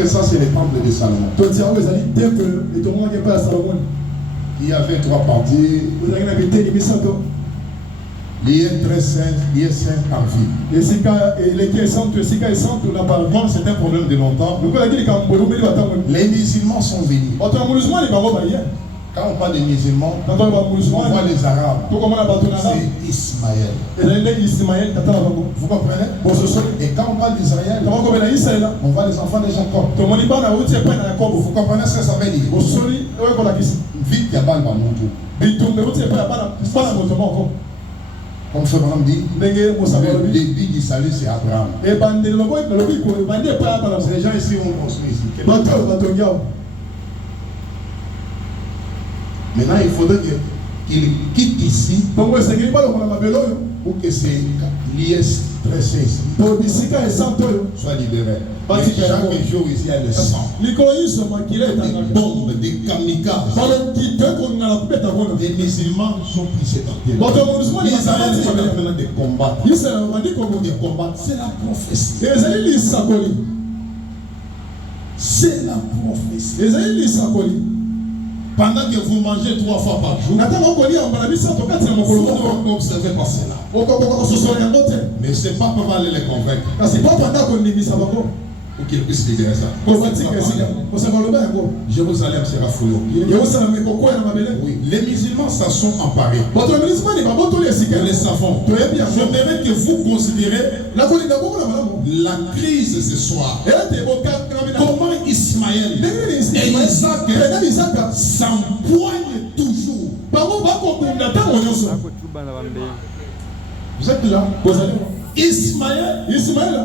que ça, c'est le temple de Salomon. Il y avait 3 parties. Lié très saint, lié saint par vie. Comme c'est un problème de longtemps, les musulmans sont venus. Quand on parle des musulmans, on voit les Arabes. C'est Ismaël. Vous comprenez? Et quand on parle d'Israël, on voit les enfants de Jacob. Vous comprenez ce que ça veut dire? Vite, il y a pas le comme ce bonhomme dit, le début du salut c'est Abraham. Les gens ici ont construit ici. Maintenant, il faudrait qu'il quitte ici pour que ces liés stressés ici soient libérés. Chaque jour ici, il y a le sang. Des bombes, des kamikazes. Des musulmans sont pris cet entier. Israël est maintenant de combattre. C'est la prophétie. C'est la prophétie. Pendant que vous mangez 3 fois par jour, vous devez observer par cela. Mais ce n'est pas pour aller les convaincre. Pour qu'ils puissent libérer ça. Jérusalem sera foulée. Oui, les musulmans s'en sont emparés. Nous les savons. J'aimerais que vous considérez la crise ce soir. Comment Ismaël et Isaac s'empoignent toujours. Vous êtes là? Ismaël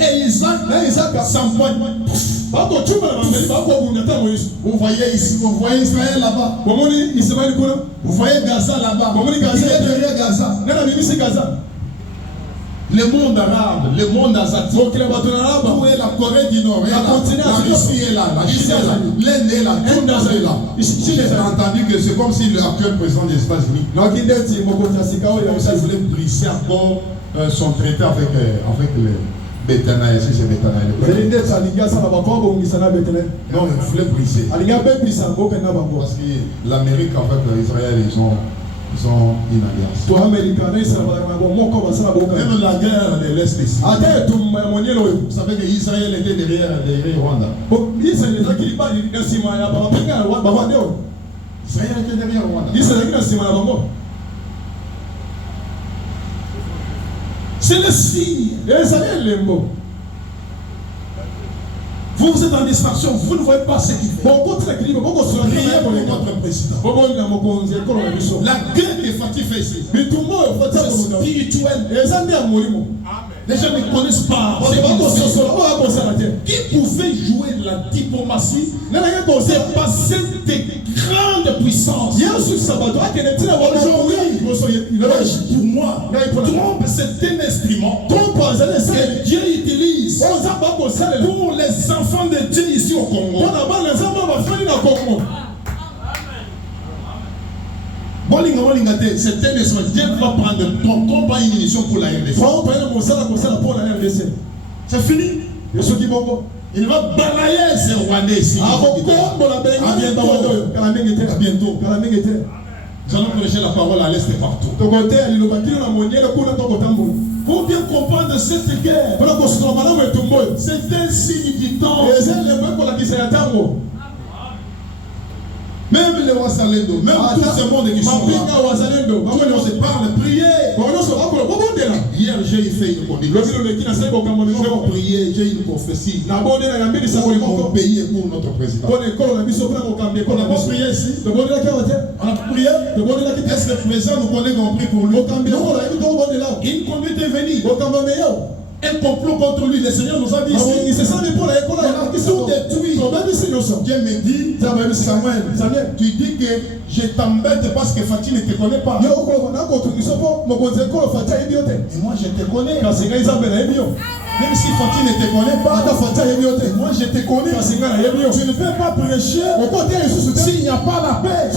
et Isaac s'empoignent. Vous voyez ici, vous voyez Israël là-bas. Vous voyez Gaza là-bas. Il est derrière Gaza. Le monde arabe, le monde asiatique, où est la Corée du Nord, la Russie est là, la Chine est là, l'Inde est là, tout le monde est là. J'ai entendu que c'est comme si l'actuel président des États-Unis voulait briser encore son traité avec les Bétana, ici c'est Bétana. Non, il voulait briser. Parce que l'Amérique avec Israël, ils ont une alliance. Même la guerre de l'Est ici. Vous savez que Israël était derrière Rwanda. Israël était derrière Rwanda. C'est le signe. Vous êtes en distraction, vous ne voyez pas ce qu'il fait. Priez pour notre président. La guerre que Fatih fait ici, c'est spirituel. Les gens ne connaissent pas. Qui pouvait jouer la diplomatie c'est passer des grandes puissances. Pour moi, Trump c'est un instrument que Dieu utilise pour les enfants de Dieu ici au Congo. C'est un instrument. Dieu va prendre Trump a une mission pour la RDC. C'est fini. Il va balayer ces Rwandais ici. À bientôt. Nous allons prêcher la parole à l'Est et partout. Pour bien comprendre cette guerre, c'est un signe du temps. Même les Ouassalendo, même tout ce monde qui sont là, tout le monde se parle, priez. Hier, j'ai fait une condition. J'ai prié, j'ai une prophétie pour mon pays et pour notre président. On a prié ici. On a prié. Est-ce que le président nous connaît compris pour lui? Une conduite est venue. Un complot contre lui, le Seigneur nous a dit ici. Tout détruit. Dieu me dit, Samuel, tu dis que je t'embête parce que Fatih ne te connaît pas. Et moi je te connais. Même si Fatih ne te connaît pas, moi je te connais. Tu ne peux pas prêcher s'il n'y a pas la paix.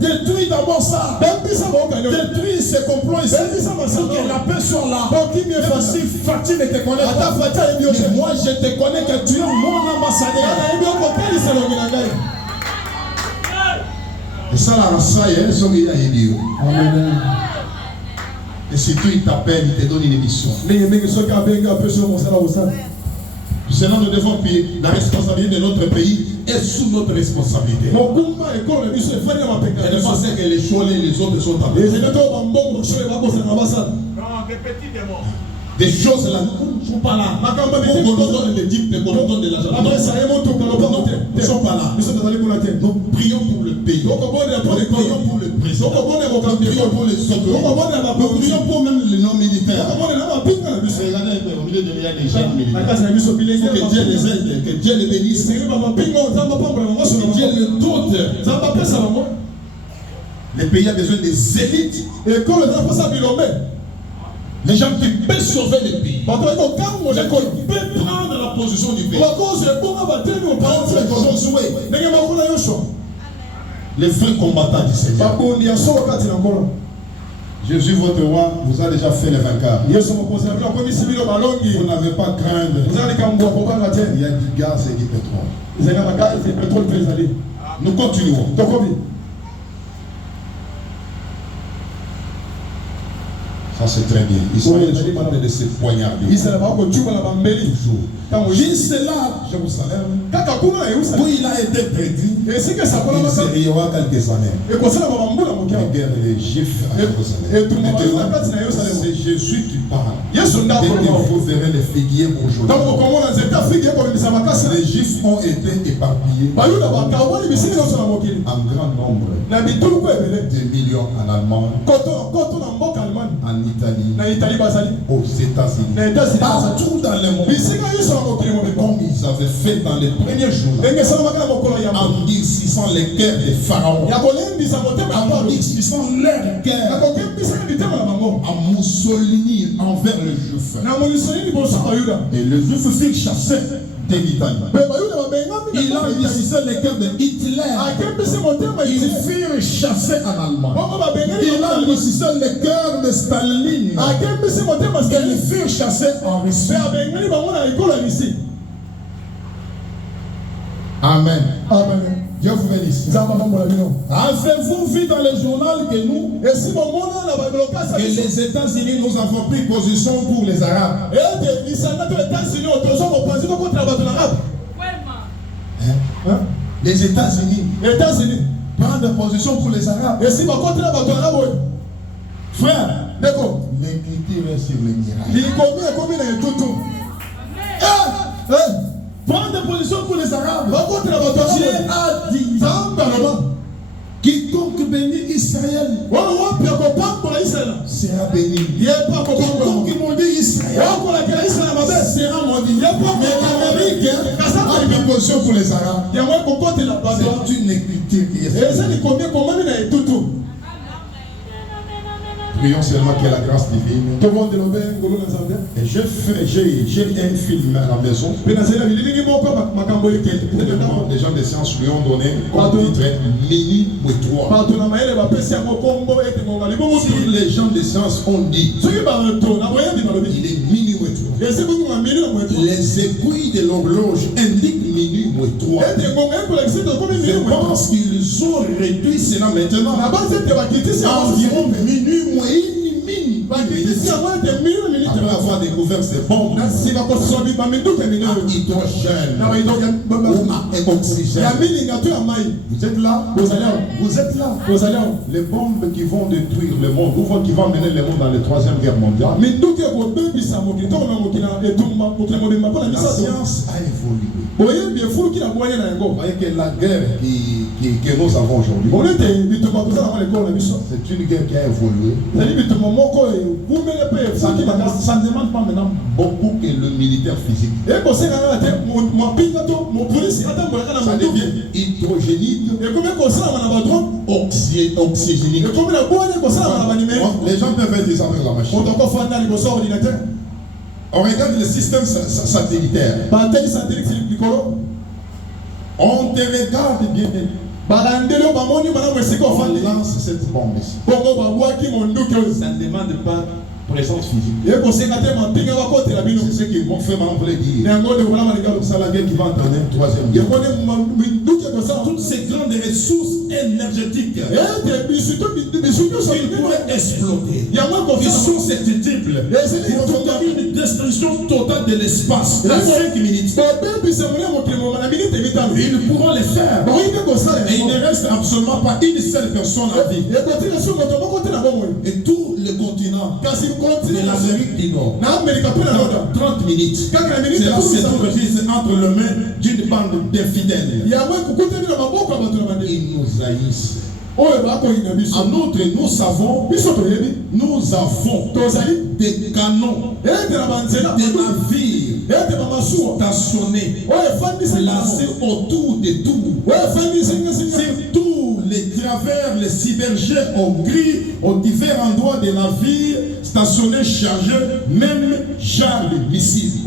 Détruis d'abord ça. Détruis ces complots ici. Pour que la paix soit là. Même si Fatih ne te connaît pas, mais moi je te connais que tu es mon ambassadeur. Et ça, la race, Amen. Et si tu t'appelles, il te donne une émission. Sinon, nous devons payer. La responsabilité de notre pays est sous notre responsabilité. Et de penser que les Cholés et les autres sont à des choses là, ne sont pas là. On nous donne des dictes, on nous donne de l'argent. Ils ne sont pas là. Nous prions pour le pays. Nous prions pour le président. Nous prions pour les soldats. Nous prions pour même les non-militaires. Regardez au milieu de il y a des gens militaires. Que Dieu les aide, que Dieu les bénisse. Que Dieu les dote. Le pays a besoin des élites. Les gens qui peuvent sauver le pays. Qui peuvent prendre la position du pays. Les vrais combattants du Seigneur. Jésus, votre roi, vous a déjà fait les vainqueurs. Vous n'avez pas craindre. Il y a du gaz et du pétrole. Nous continuons. Ça c'est très bien. Israël est en train de se poignarder. Toujours. Juste là, Jérusalem, où il a été prédit, il se réaura quelques années. La guerre des Juifs à Jérusalem. C'est Jésus qui parle. Et vous verrez les figuiers aujourd'hui. Les Juifs ont été éparpillés en grand nombre. Des millions en Allemagne, en Italie, aux États-Unis, partout dans le monde. Comme ils avaient fait dans les premiers jours, en durcissant les cœurs des pharaons, en durcissant leur cœur, en Mussolini envers les Juifs. Et les Juifs furent chassés de l'Italie. Il a durcissé les cœurs de Hitler. Ils furent chassés en Allemagne. Il a durcissé les cœurs de Staline. Ils furent chassés en Russie. Amen. Dieu vous bénisse. Avez-vous vu dans le journal que nous, que les États-Unis, nous avons pris position pour les Arabes? Les États-Unis prennent position pour les Arabes. Frère, l'écriture est sur les miracles. Prendre position pour les Arabes. Dieu a dit, quiconque bénit Israël sera béni. Quiconque maudit Israël sera maudit. Mais l'Amérique a pris position pour les Arabes. C'est une écriture qui est faite. Prions seulement que la grâce divine. Et j'ai un film à la maison. Les gens des sciences lui ont donné comme titre Minuit et 3. Si les gens des sciences ont dit il est minuit et 3, les aiguilles de l'horloge indiquent minuit et 3. Je pense qu'ils ont réduit cela maintenant environ minuit moins après avoir découvert ces bombes à hydrogène ou à oxygène. Vous êtes là? Vous êtes là? Les bombes qui vont détruire le monde, ou qui vont mener le monde dans la 3e guerre mondiale. La science a évolué. Vous voyez que la guerre que nous avons aujourd'hui, c'est une guerre qui a évolué. Ça ne demande pas maintenant beaucoup que le militaire physique. Ça devient hydrogénique, oxygénique. Les gens peuvent être des avec la machine. On regarde le système satellitaire. On te regarde bien. On lance cette bombe ici. Ça ne demande pas présence physique. C'est ce qu'ils vont faire, on voulait dire. C'est la guerre qui va entraîner une troisième guerre. Toutes ces grandes ressources énergétiques qui pourraient exploser. Ils sont susceptibles de provoquer une destruction totale de l'espace. Dans 5 minutes. Ils pourront le faire. Et il ne reste absolument pas une seule personne à vie. Et tout le continent de l'Amérique du Nord. 30 minutes. Cela se trouve entre les mains d'une bande d'infidèles. Ils nous haïssent. En outre, nous avons des canons, des navires stationnés, placés autour de tout. Sur tous les travers, les cyberjets aux grilles, aux divers endroits des navires stationnés, chargés, même genre de missiles.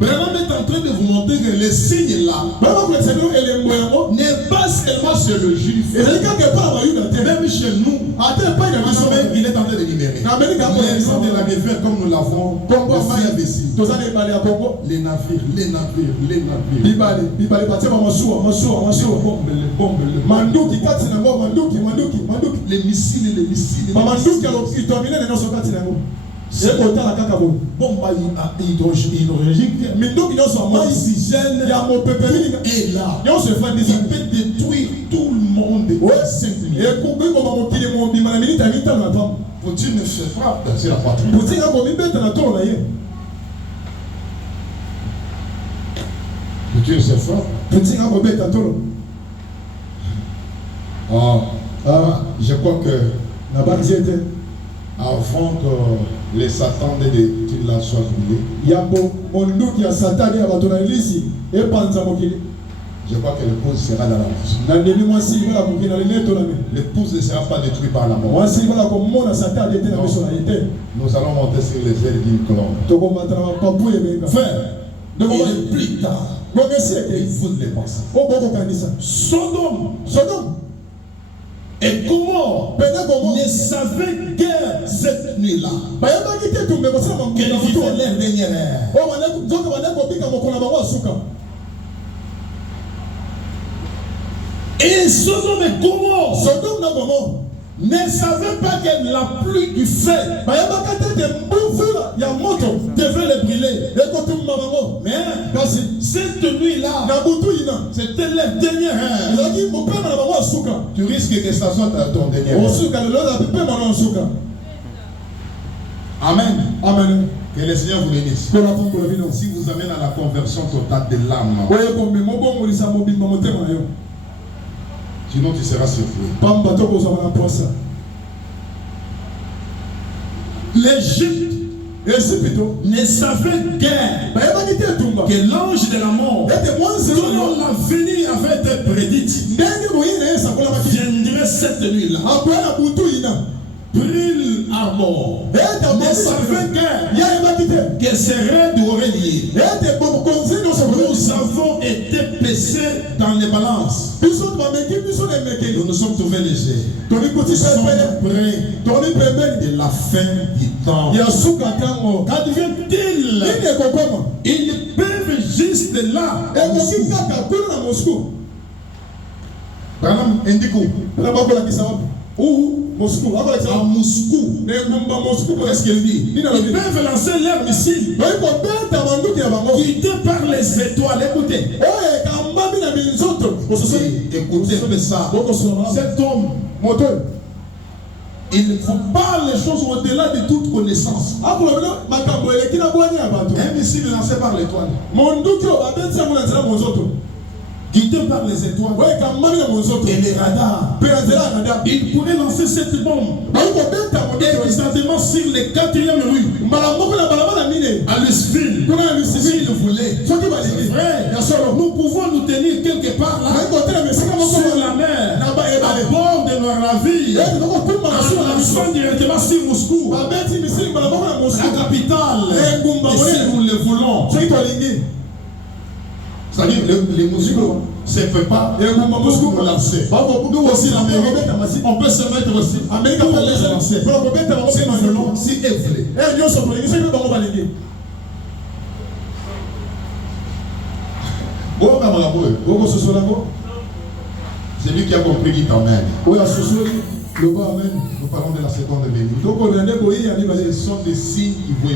Branham est en train de vous montrer que les signes là n'est pas seulement chez le juif, même chez nous. Il est en train de libérer les gens de la guerre comme nous l'avons ici. Les navires, les missiles. C'est bombe hydrogène, oxygène est là. Il peut détruire tout le monde en 5 minutes. Poutine se frappe sur la poitrine. Poutine se frappe. Je crois que avant que les satans de la soient brûlés, je crois que l'épouse sera dans la maison. L'épouse ne sera pas détruite par la mort. Nous allons monter sur les ailes d'une colombe. Frère, il est plus tard. Il faut le penser. Sodome et comment ne savait guère cette nuit-là qu'elle vivait leur dernière heure. Et Sodome et comment ne savait pas que la pluie du feu devait les brûler. Mais cette nuit-là, c'était la dernière heure. Tu risques que ça soit ton dernier heure. Amen. Que le Seigneur vous bénisse. Si vous amène à la conversion totale de l'âme, sinon tu seras surpris. L'Égypte ne savait guère que l'ange de la mort, dont l'avenir avait été prédite, viendrait cette nuit-là. Brille à mort. Ne savait guère que ces raids auraient lié. Nous avons été pesés dans les balances. Nous nous sommes trouvés légers. Nous sommes près de la fin du temps. Qu'advient-il? Ils peuvent juste là. Branham indique où? Moscou. À Moscou. Qu'est-ce qu'il dit? Ils peuvent lancer leurs missiles guidés par les étoiles. Écoutez. Écoutez ça. Cet homme, il ne faut pas les choses au-delà de toute connaissance. Un missile lancé par l'étoile, guidé par les étoiles et les radars, il pourrait lancer cette bombe exactement sur les 4e rue à Louisville, s'il voulait. Frère, nous pouvons nous tenir quelque part là, sur la mer, à bord de nos navires, en lançant nous le voulons, c'est-à-dire les musiques se préparent pour nous lancer. Nous aussi l'Amérique, on peut se mettre aussi pour les lancer. Si nous voulons, si elle voulait. C'est lui qui a compris dit Amen. Nous parlons de la seconde venue. Ce sont des signes qui vont